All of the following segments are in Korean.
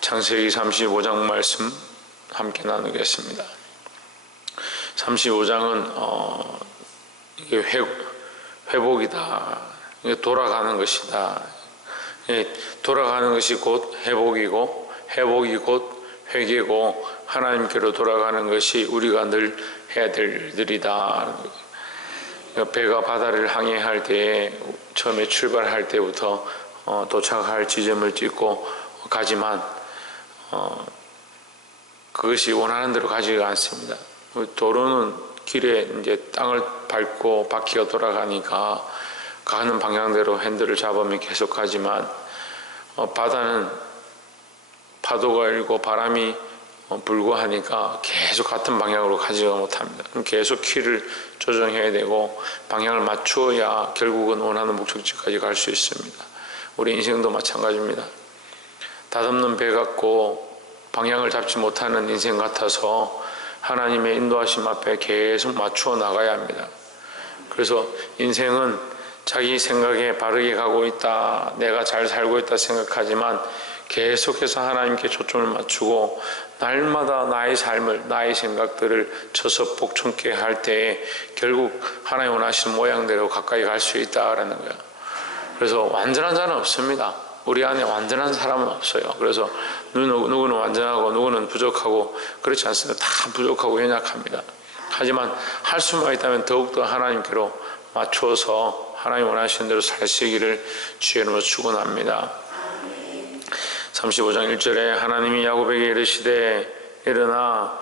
창세기 35장 말씀 함께 나누겠습니다. 35장은 이게 회복이다. 이게 돌아가는 것이다. 돌아가는 것이 곧 회복이고, 회복이 곧 회개고, 하나님께로 돌아가는 것이 우리가 늘 해야 될 일들이다. 배가 바다를 항해할 때에 처음에 출발할 때부터 도착할 지점을 찍고 가지만 그것이 원하는 대로 가지가 않습니다. 도로는 길에 이제 땅을 밟고 바퀴가 돌아가니까 가는 방향대로 핸들을 잡으면 계속 가지만 바다는 파도가 일고 바람이 불고 하니까 계속 같은 방향으로 가지가 못합니다. 계속 키를 조정해야 되고 방향을 맞추어야 결국은 원하는 목적지까지 갈 수 있습니다. 우리 인생도 마찬가지입니다. 닷없는 배 같고 방향을 잡지 못하는 인생 같아서 하나님의 인도하심 앞에 계속 맞추어 나가야 합니다. 그래서 인생은 자기 생각에 바르게 가고 있다, 내가 잘 살고 있다 생각하지만 계속해서 하나님께 초점을 맞추고 날마다 나의 삶을, 나의 생각들을 쳐서 복종케 할 때에 결국 하나님 원하시는 모양대로 가까이 갈 수 있다라는 거예요. 그래서 완전한 자는 없습니다. 우리 안에 완전한 사람은 없어요. 그래서 누구는 완전하고 누구는 부족하고 그렇지 않습니다. 다 부족하고 연약합니다. 하지만 할 수만 있다면 더욱더 하나님께로 맞추어서 하나님 원하시는 대로 살시기를 주의 이름으로 축원합니다. 35장 1절에 하나님이 야곱에게 이르시되 일어나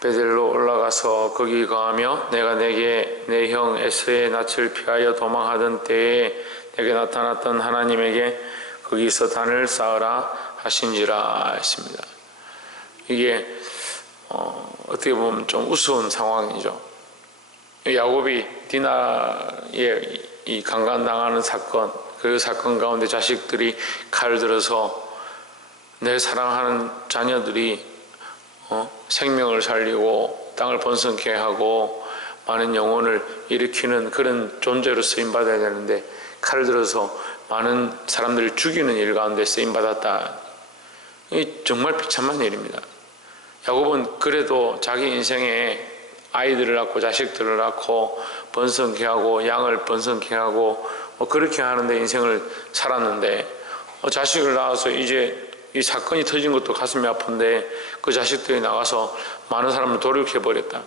베델로 올라가서 거기 거하며 내가 내게 내 형 에서의 낯을 피하여 도망하던 때에 내게 나타났던 하나님에게 거기서 단을 쌓으라 하신지라 했습니다. 이게 어떻게 보면 좀 우스운 상황이죠. 야곱이 디나의 이 강간당하는 사건, 그 사건 가운데 자식들이 칼을 들어서 내 사랑하는 자녀들이 생명을 살리고 땅을 번성케 하고 많은 영혼을 일으키는 그런 존재로 쓰임받아야 되는데 칼을 들어서 많은 사람들을 죽이는 일 가운데 쓰임받았다. 이 정말 비참한 일입니다. 야곱은 그래도 자기 인생에 아이들을 낳고 자식들을 낳고 번성케 하고 양을 번성케 하고 그렇게 하는데 인생을 살았는데 자식을 낳아서 이제 이 사건이 터진 것도 가슴이 아픈데 그 자식들이 나가서 많은 사람을 돌이켜버렸다.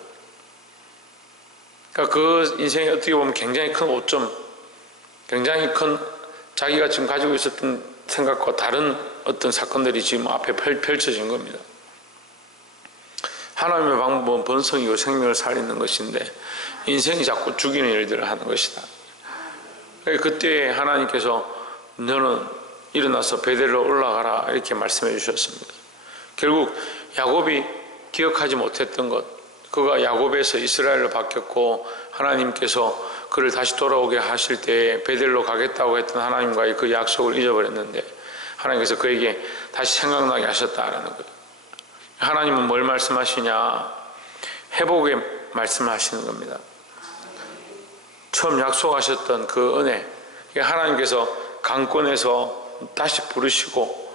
그러니까 그 인생에 어떻게 보면 굉장히 큰 오점, 굉장히 큰 자기가 지금 가지고 있었던 생각과 다른 어떤 사건들이 지금 앞에 펼쳐진 겁니다. 하나님의 방법은 번성이고 생명을 살리는 것인데 인생이 자꾸 죽이는 일들을 하는 것이다. 그때 하나님께서 너는 일어나서 베델로 올라가라 이렇게 말씀해 주셨습니다. 결국 야곱이 기억하지 못했던 것, 그가 야곱에서 이스라엘로 바뀌었고 하나님께서 그를 다시 돌아오게 하실 때 베델로 가겠다고 했던 하나님과의 그 약속을 잊어버렸는데 하나님께서 그에게 다시 생각나게 하셨다라는 거예요. 하나님은 뭘 말씀하시냐? 회복의 말씀을 하시는 겁니다. 처음 약속하셨던 그 은혜, 하나님께서 강권에서 다시 부르시고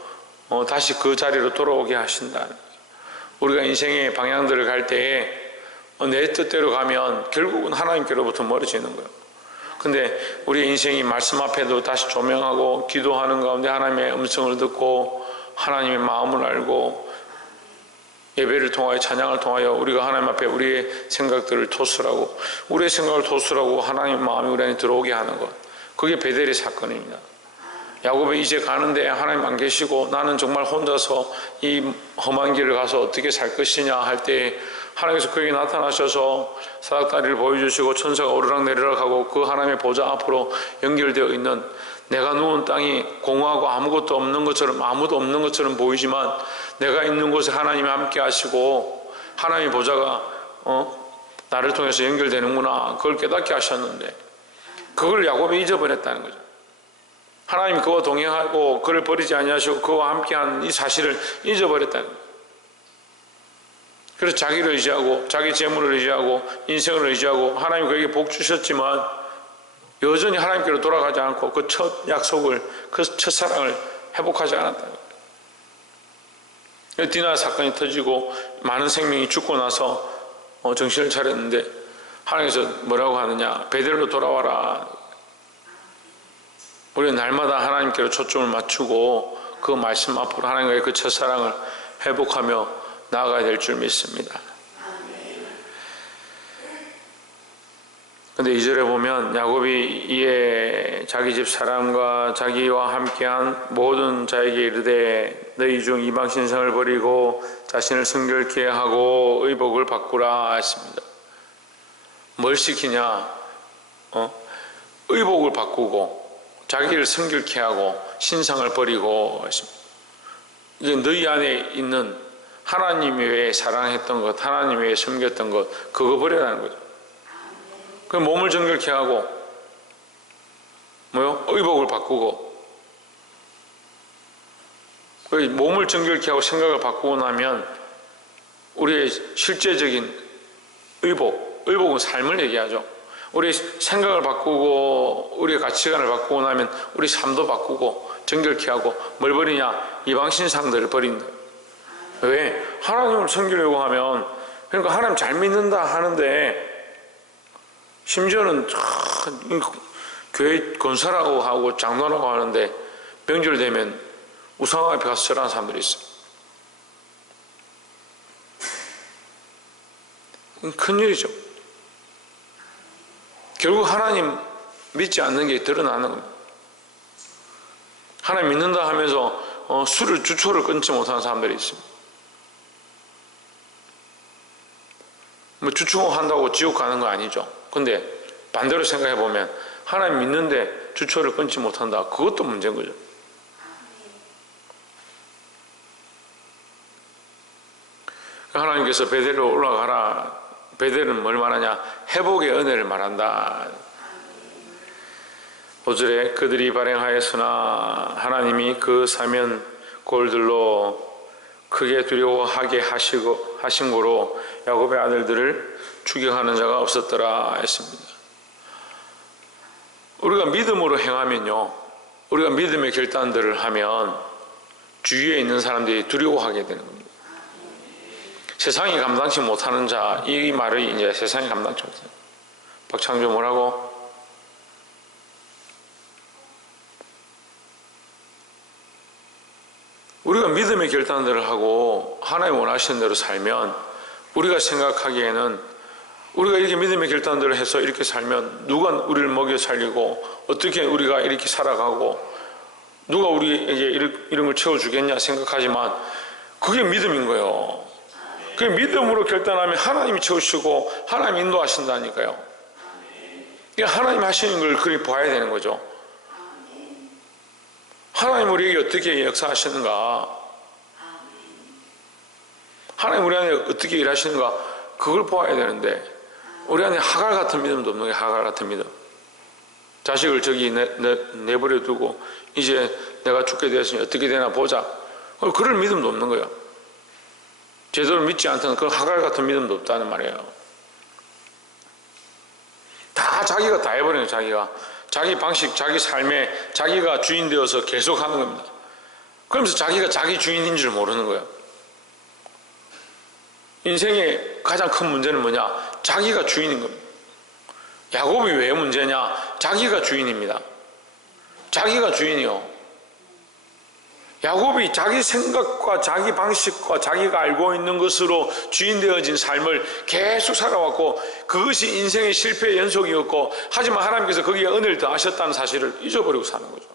다시 그 자리로 돌아오게 하신다. 우리가 인생의 방향들을 갈 때에 내 뜻대로 가면 결국은 하나님께로부터 멀어지는 거예요. 근데 우리 인생이 말씀 앞에도 다시 조명하고 기도하는 가운데 하나님의 음성을 듣고 하나님의 마음을 알고 예배를 통하여 찬양을 통하여 우리가 하나님 앞에 우리의 생각들을 토설하고 우리의 생각을 토설하고 하나님의 마음이 우리 안에 들어오게 하는 것, 그게 베델의 사건입니다. 야곱이 이제 가는데 하나님 안 계시고 나는 정말 혼자서 이 험한 길을 가서 어떻게 살 것이냐 할 때 하나님께서 그에게 나타나셔서 사닥다리를 보여주시고 천사가 오르락내리락 하고 그 하나님의 보좌 앞으로 연결되어 있는, 내가 누운 땅이 공허하고 아무것도 없는 것처럼, 아무도 없는 것처럼 보이지만 내가 있는 곳에 하나님이 함께 하시고 하나님의 보좌가 나를 통해서 연결되는구나, 그걸 깨닫게 하셨는데 그걸 야곱이 잊어버렸다는 거죠. 하나님이 그와 동행하고 그를 버리지 아니하시고 그와 함께하는 이 사실을 잊어버렸다는 거예요. 그래서 자기를 의지하고 자기 재물을 의지하고 인생을 의지하고 하나님이 그에게 복 주셨지만 여전히 하나님께로 돌아가지 않고 그 첫 약속을, 그 첫사랑을 회복하지 않았다는 거예요. 디나 사건이 터지고 많은 생명이 죽고 나서 정신을 차렸는데 하나님께서 뭐라고 하느냐, 베델로 돌아와라. 우리는 날마다 하나님께로 초점을 맞추고 그 말씀 앞으로 하나님과의 그 첫사랑을 회복하며 나아가야 될 줄 믿습니다. 근데 2절에 보면 야곱이 이에 자기 집 사람과 자기와 함께한 모든 자에게 이르되 너희 중 이방 신성을 버리고 자신을 성결케 하고 의복을 바꾸라 했습니다. 뭘 시키냐? 의복을 바꾸고 자기를 성결케 하고 신상을 버리고 했습니다. 이제 너희 안에 있는 하나님 외에 사랑했던 것, 하나님 외에 섬겼던 것, 그거 버리라는 거죠. 그 몸을 정결케 하고 의복을 바꾸고, 몸을 정결케 하고 생각을 바꾸고 나면 우리의 실제적인 의복은 삶을 얘기하죠. 우리 생각을 바꾸고 우리의 가치관을 바꾸고 나면 우리 삶도 바꾸고 정결케 하고, 뭘 버리냐? 이방신상들을 버린다. 왜? 하나님을 섬기려고 하면, 그러니까 하나님 잘 믿는다 하는데 심지어는 교회 건설하고 하고 장로라고 하는데 명절 되면 우상 앞에 가서 절하는 사람들이 있어요. 큰일이죠. 결국 하나님 믿지 않는 게 드러나는 겁니다. 하나님 믿는다 하면서 주초를 끊지 못하는 사람들이 있습니다. 주초한다고 지옥 가는 거 아니죠. 근데 반대로 생각해 보면 하나님 믿는데 주초를 끊지 못한다, 그것도 문제인 거죠. 하나님께서 베델로 올라가라. 베델은 뭘 말하냐? 회복의 은혜를 말한다. 5절에 그들이 발행하였으나 하나님이 그 사면 골들로 크게 두려워하게 하신 고로 야곱의 아들들을 추격하는 자가 없었더라 했습니다. 우리가 믿음으로 행하면요, 우리가 믿음의 결단들을 하면 주위에 있는 사람들이 두려워하게 되는 겁니다. 세상이 감당치 못하는 자, 이 말을 이제 세상이 감당치 못해요. 박창조 뭐라고? 우리가 믿음의 결단들을 하고 하나님 원하시는 대로 살면, 우리가 생각하기에는 우리가 이렇게 믿음의 결단들을 해서 이렇게 살면 누가 우리를 먹여 살리고 어떻게 우리가 이렇게 살아가고 누가 우리에게 이런 걸 채워주겠냐 생각하지만 그게 믿음인 거예요. 그 믿음으로 결단하면 하나님이 채우시고 하나님이 인도하신다니까요. 하나님 하시는 걸 그리 봐야 되는 거죠. 하나님 우리에게 어떻게 역사하시는가, 하나님 우리 안에 어떻게 일하시는가, 그걸 보아야 되는데 우리 안에 하갈 같은 믿음도 없는 게 하갈 같은 믿음. 자식을 저기 내버려 두고 이제 내가 죽게 되었으니 어떻게 되나 보자, 그럴 믿음도 없는 거예요. 제대로 믿지 않던 그 하갈 같은 믿음도 없다는 말이에요. 다 자기가 다 해버리는 거예요. 자기 방식, 자기 삶에 자기가 주인 되어서 계속 하는 겁니다. 그러면서 자기가 자기 주인인 줄 모르는 거예요. 인생의 가장 큰 문제는 뭐냐? 자기가 주인인 겁니다. 야곱이 왜 문제냐? 자기가 주인입니다. 자기가 주인이요. 야곱이 자기 생각과 자기 방식과 자기가 알고 있는 것으로 주인 되어진 삶을 계속 살아왔고, 그것이 인생의 실패의 연속이었고, 하지만 하나님께서 거기에 은혜를 더하셨다는 사실을 잊어버리고 사는 거죠.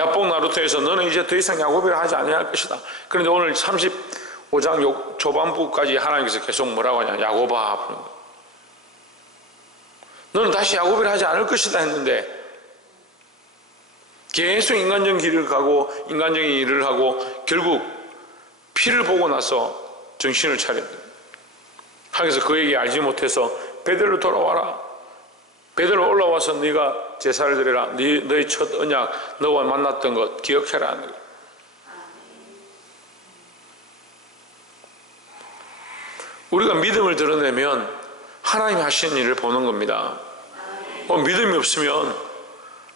야복 나루토에서 너는 이제 더 이상 야곱이라 하지 아니할 것이다. 그런데 오늘 35장 초반부까지 하나님께서 계속 뭐라고 하냐? 야곱아, 너는 다시 야곱이라 하지 않을 것이다 했는데 계속 인간적인 길을 가고 인간적인 일을 하고 결국 피를 보고 나서 정신을 차렸다. 하나님께서 그에게 알지 못해서 베델로 돌아와라. 베델로 올라와서 네가 제사를 드려라. 너의 첫 언약, 너와 만났던 것 기억해라. 우리가 믿음을 드러내면 하나님이 하시는 일을 보는 겁니다. 믿음이 없으면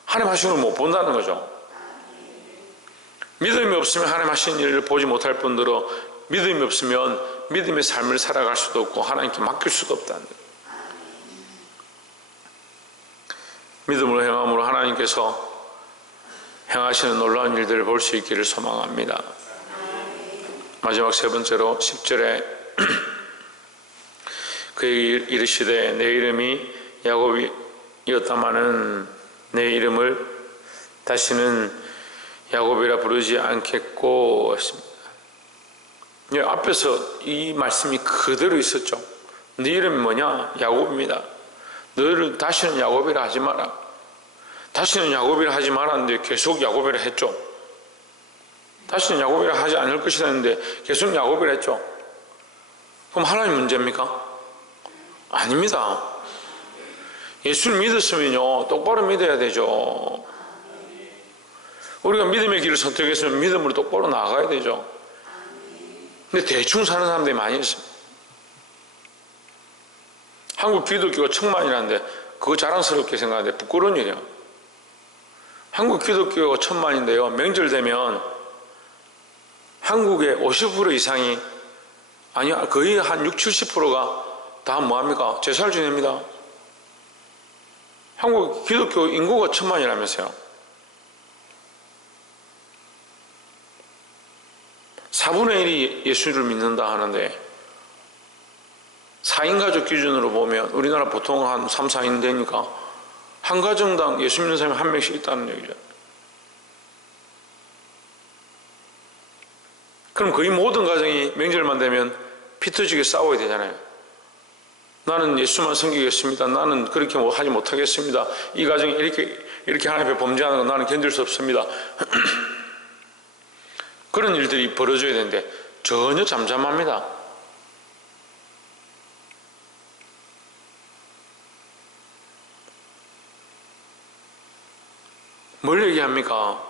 하나님 하시는 걸 못 본다는 거죠. 믿음이 없으면 하나님 하시는 일을 보지 못할 뿐더러 믿음이 없으면 믿음의 삶을 살아갈 수도 없고 하나님께 맡길 수도 없다는 거예요. 믿음으로 행함으로 하나님께서 행하시는 놀라운 일들을 볼 수 있기를 소망합니다. 마지막 세 번째로 10절에 그에게 이르시되 내 이름이 야곱이었다마는 내 이름을 다시는 야곱이라 부르지 않겠고 했습니다. 앞에서 이 말씀이 그대로 있었죠. 네 이름이 뭐냐? 야곱입니다. 너를 다시는 야곱이라 하지 마라. 다시는 야곱이라 하지 말았는데 계속 야곱이라 했죠. 다시는 야곱이라 하지 않을 것이라 했는데 계속 야곱이라 했죠. 그럼 하나님 문제입니까? 아닙니다. 예수를 믿었으면요 똑바로 믿어야 되죠. 우리가 믿음의 길을 선택했으면 믿음으로 똑바로 나아가야 되죠. 근데 대충 사는 사람들이 많이 있습니다. 한국 기독교가 1000만이라는데 그거 자랑스럽게 생각하는데 부끄러운 일이에요. 한국 기독교가 1000만인데요 명절 되면 한국의 50% 이상이 아니야 거의 한 60, 70%가 다 뭐합니까? 제사를 지냅니다. 한국 기독교 인구가 1000만이라면서요. 4분의 1이 예수를 믿는다 하는데 4인 가족 기준으로 보면 우리나라 보통 한 3, 4인 되니까 한 가정당 예수 믿는 사람이 한 명씩 있다는 얘기죠. 그럼 거의 모든 가정이 명절만 되면 피 터지게 싸워야 되잖아요. 나는 예수만 섬기겠습니다. 나는 그렇게 하지 못하겠습니다. 이 가정이 이렇게 하나님 앞에 범죄하는 건 나는 견딜 수 없습니다. 그런 일들이 벌어져야 되는데 전혀 잠잠합니다. 뭘 얘기합니까?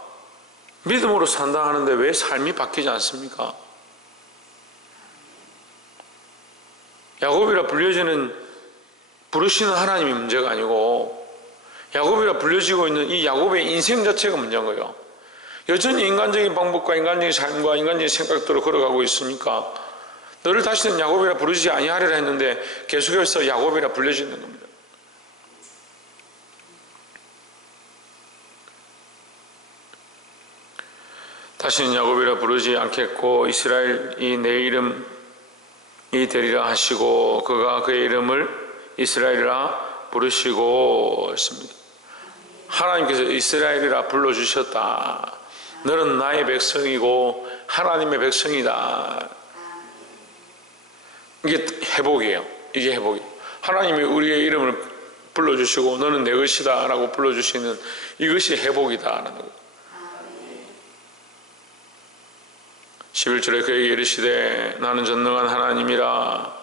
믿음으로 산다 하는데 왜 삶이 바뀌지 않습니까? 야곱이라 부르시는 하나님이 문제가 아니고 야곱이라 불려지고 있는 이 야곱의 인생 자체가 문제인 거예요. 여전히 인간적인 방법과 인간적인 삶과 인간적인 생각대로 걸어가고 있으니까 너를 다시는 야곱이라 부르지 아니하리라 했는데 계속해서 야곱이라 불려지는 겁니다. 다시는 야곱이라 부르지 않겠고 이스라엘이 내 이름이 되리라 하시고 그가 그의 이름을 이스라엘이라 부르시고 했습니다. 하나님께서 이스라엘이라 불러주셨다. 너는 나의 백성이고 하나님의 백성이다. 이게 회복이에요. 이게 회복이에요. 하나님이 우리의 이름을 불러주시고 너는 내 것이다 라고 불러주시는 이것이 회복이다라는 거예요. 11절에 그에게 이르시되 나는 전능한 하나님이라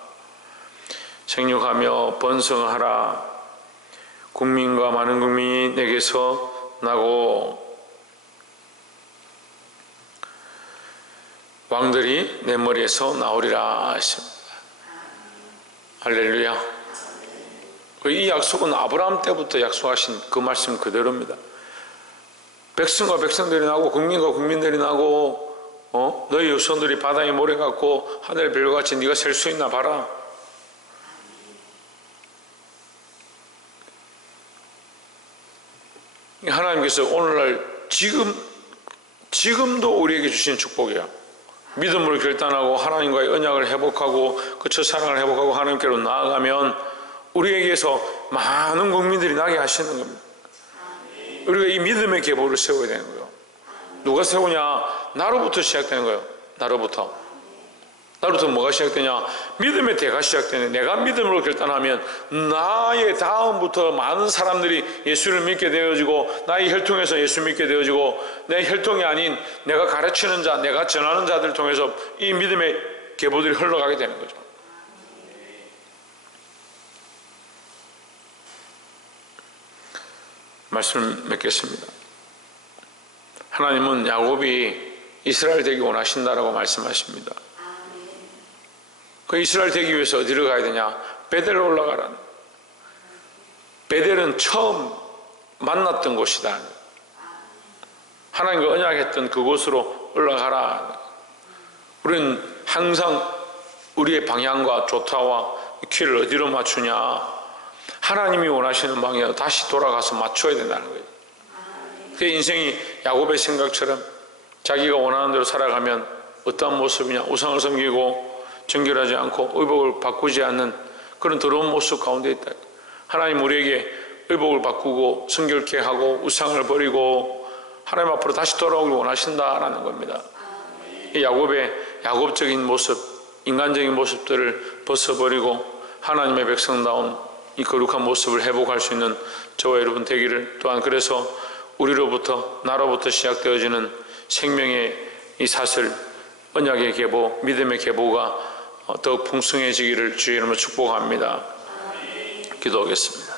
생육하며 번성하라. 국민과 많은 국민이 내게서 나고 왕들이 내 머리에서 나오리라 하십니다. 할렐루야. 이 약속은 아브라함 때부터 약속하신 그 말씀 그대로입니다. 백성과 백성들이 나고 국민과 국민들이 나고 너희 후손들이 바다의 모래 같고 하늘의 별같이 네가 셀 수 있나 봐라. 하나님께서 오늘날 지금도 우리에게 주신 축복이에요. 믿음으로 결단하고 하나님과의 언약을 회복하고 그 첫사랑을 회복하고 하나님께로 나아가면 우리에게서 많은 국민들이 나게 하시는 겁니다. 우리가 이 믿음의 계보를 세워야 되는 거예요. 누가 세우냐? 나로부터 시작되는 거예요. 나로부터 뭐가 시작되냐? 믿음의 대가 시작되는. 내가 믿음으로 결단하면 나의 다음부터 많은 사람들이 예수를 믿게 되어지고 나의 혈통에서 예수 믿게 되어지고 내 혈통이 아닌 내가 가르치는 자, 내가 전하는 자들을 통해서 이 믿음의 계보들이 흘러가게 되는 거죠. 말씀을 맺겠습니다. 하나님은 야곱이 이스라엘 되기 원하신다라고 말씀하십니다. 그 이스라엘 되기 위해서 어디로 가야 되냐? 베델로 올라가라는. 베델은 처음 만났던 곳이다. 하나님과 언약했던 그곳으로 올라가라. 우리는 항상 우리의 방향과 조타와 키를 어디로 맞추냐? 하나님이 원하시는 방향으로 다시 돌아가서 맞춰야 된다는 거예요. 그 인생이 야곱의 생각처럼 자기가 원하는 대로 살아가면 어떠한 모습이냐? 우상을 섬기고 정결하지 않고 의복을 바꾸지 않는 그런 더러운 모습 가운데 있다. 하나님 우리에게 의복을 바꾸고 성결케 하고 우상을 버리고 하나님 앞으로 다시 돌아오길 원하신다라는 겁니다. 이 야곱적인 모습, 인간적인 모습들을 벗어버리고 하나님의 백성다운 이 거룩한 모습을 회복할 수 있는 저와 여러분 되기를, 또한 그래서 나로부터 시작되어지는 생명의 이 사슬, 언약의 계보, 믿음의 계보가 더욱 풍성해지기를 주의 이름으로 축복합니다. 기도하겠습니다.